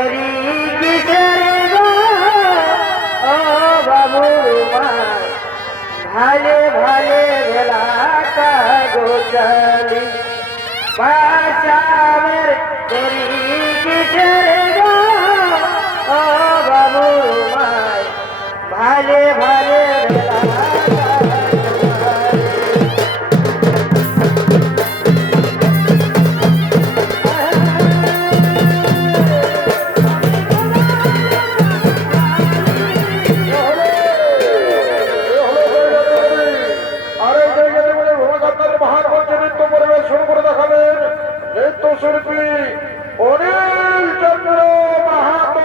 দেরি কিসের গো ও বাবু মাই ভালে ভালে বেলাটা গোচালি বাঁচাবের দেরি কিসের গো ও বাবু মাই ভালে ভালে শিল্পী অনিল চন্দ্র মাহাতো।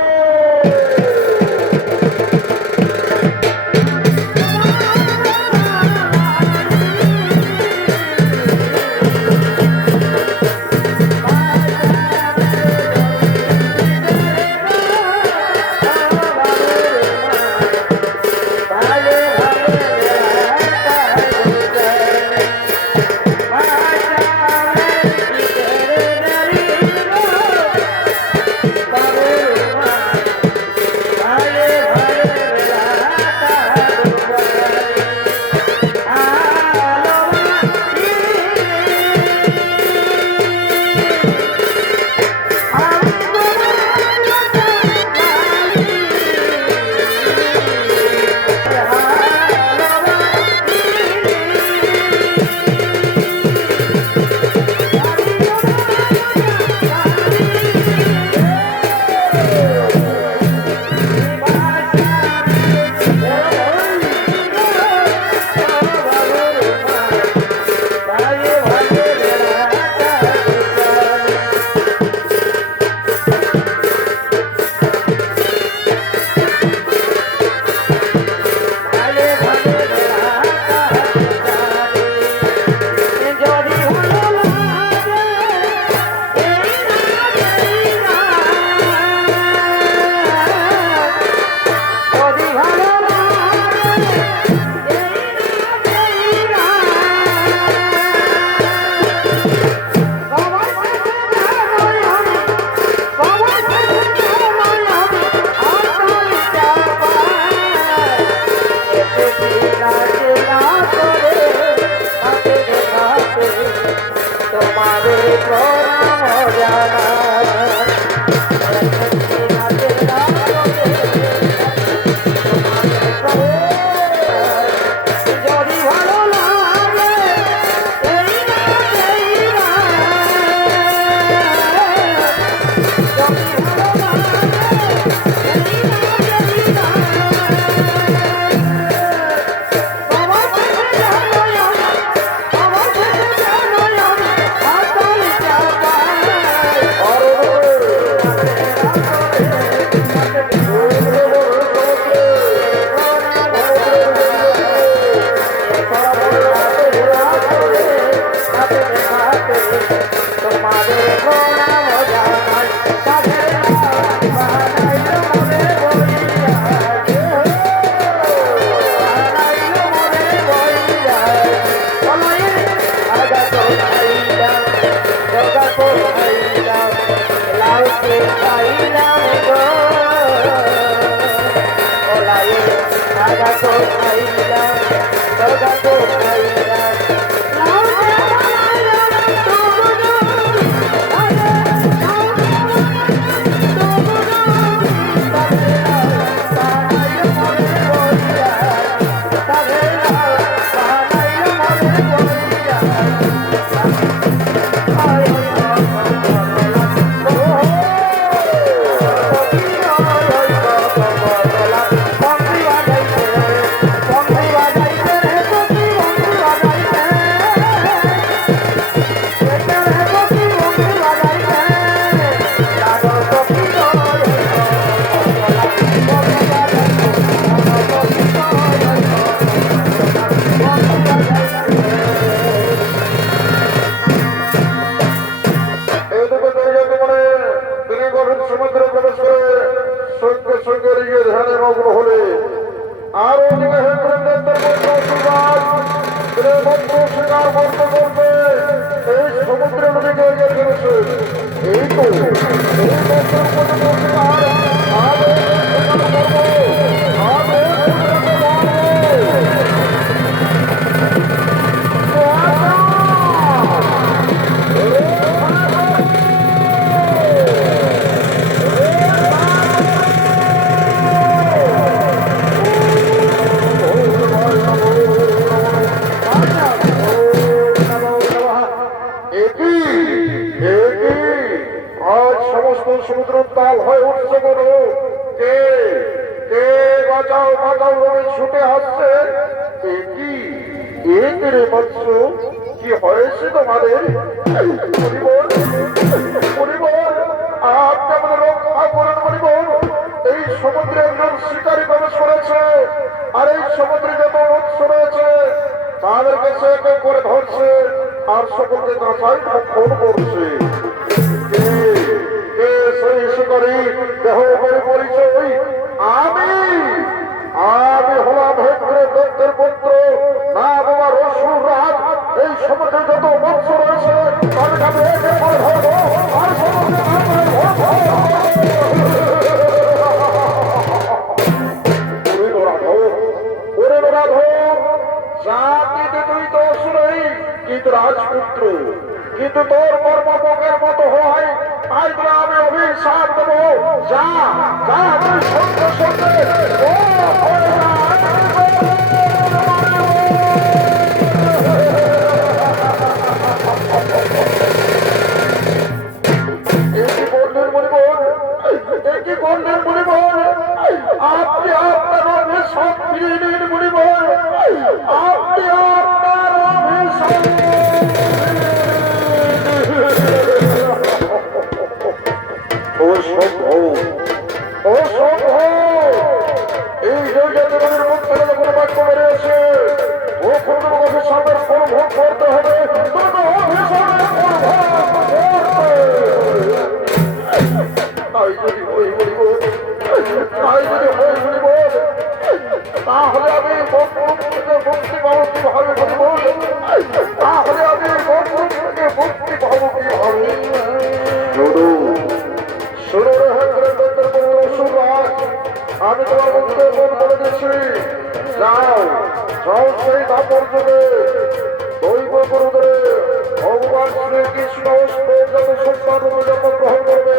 সমুদ্রের নদীকে এই তো এই সমস্ত সমুদ্র উত্তাল হয়ে উঠছে বলো। কে কে বাঁচাও বাঁচাও বলে ছুটে আসছে। এ কি রে মৎস্য, কি হয়েছে তোমাদের? পরিবার পরিবার আপনি আমাদের রক্ষা করেন পরিবার। এই সমুদ্রে একজন শিকারী প্রবেশ করেছে, আর এই সমুদ্রে যত মৎস্য রয়েছে তাদেরকে সে একে করে ধরছে আর সকলকে কাঁচাই খুন করছে। কে কে সেই শিকারী? দেহ করে পরিচয় আমি আমি হলাম হেন্দ্র দত্তের পুত্র, না বাবা রসুল রাজ। এই সমুদ্রে যত মৎস্য রয়েছে তাদেরকে আমি একে করে ধরবো আর সমুদ্রে জাতিতে তুই তো অসুরই, কিন্তু রাজপুত্র, কিন্তু তোর কর্মপকের মতো হয়। তাই তো আমি অভিশাপ দেবো। যা যা তুই সঙ্গে সঙ্গে একই বন্ধুর মনিবন, একই বন্ধুর মনিবন, আপনি আপনার অভিশাপ ফিরিয়ে নিন মনিবন। আপনি আপনার অভিশাপ অসম্ভব। এই জায়গাতে মনের মুখ থেকে যখন বাক্য বেরিয়েছে ও কোনো অভিশাপের ফল ভোগ করতে হবে। কোনো অভিশাপের ফল ভোগ করতে। তাই যদি হই বলিব, তাই যদি হই বলিব, তাহলে আমি বন্ধুর থেকে মুক্তি পাবো কিভাবে বলিব? তাহলে আমি বন্ধুর থেকে মুক্তি পাবো কিভাবে? শুরু আমি তোমার বন্ধুকে ফোন করে দিচ্ছি। যাও যাও সেই দাপর যুগে দৈব গুরুদের ভগবান শ্রীকৃষ্ণ যত সন্তান রূপে জন্মগ্রহণ করবে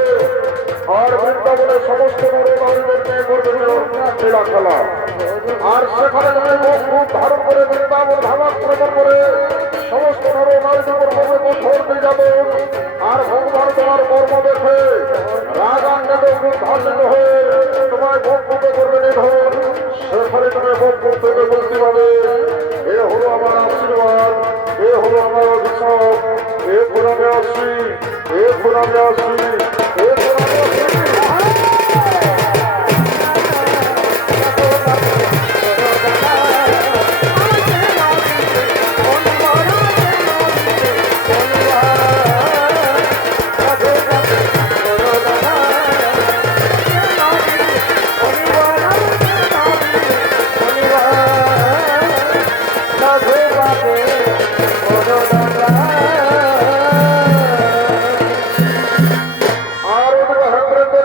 আর বৃন্দাবনের সমস্ত নরনারীদের নিয়ে করবে খেলা খেলা। আর সেখানে মুখ মুখ ধারণ করে বৃন্দাবন ভাবাক্রমণ করে সমস্ত নরনারীদের উপর করবে কঠোর নির্যাতন। আর ভগবান তোমার কর্ম দেখে রাগান্বিত উদ্ভাসিত হয়ে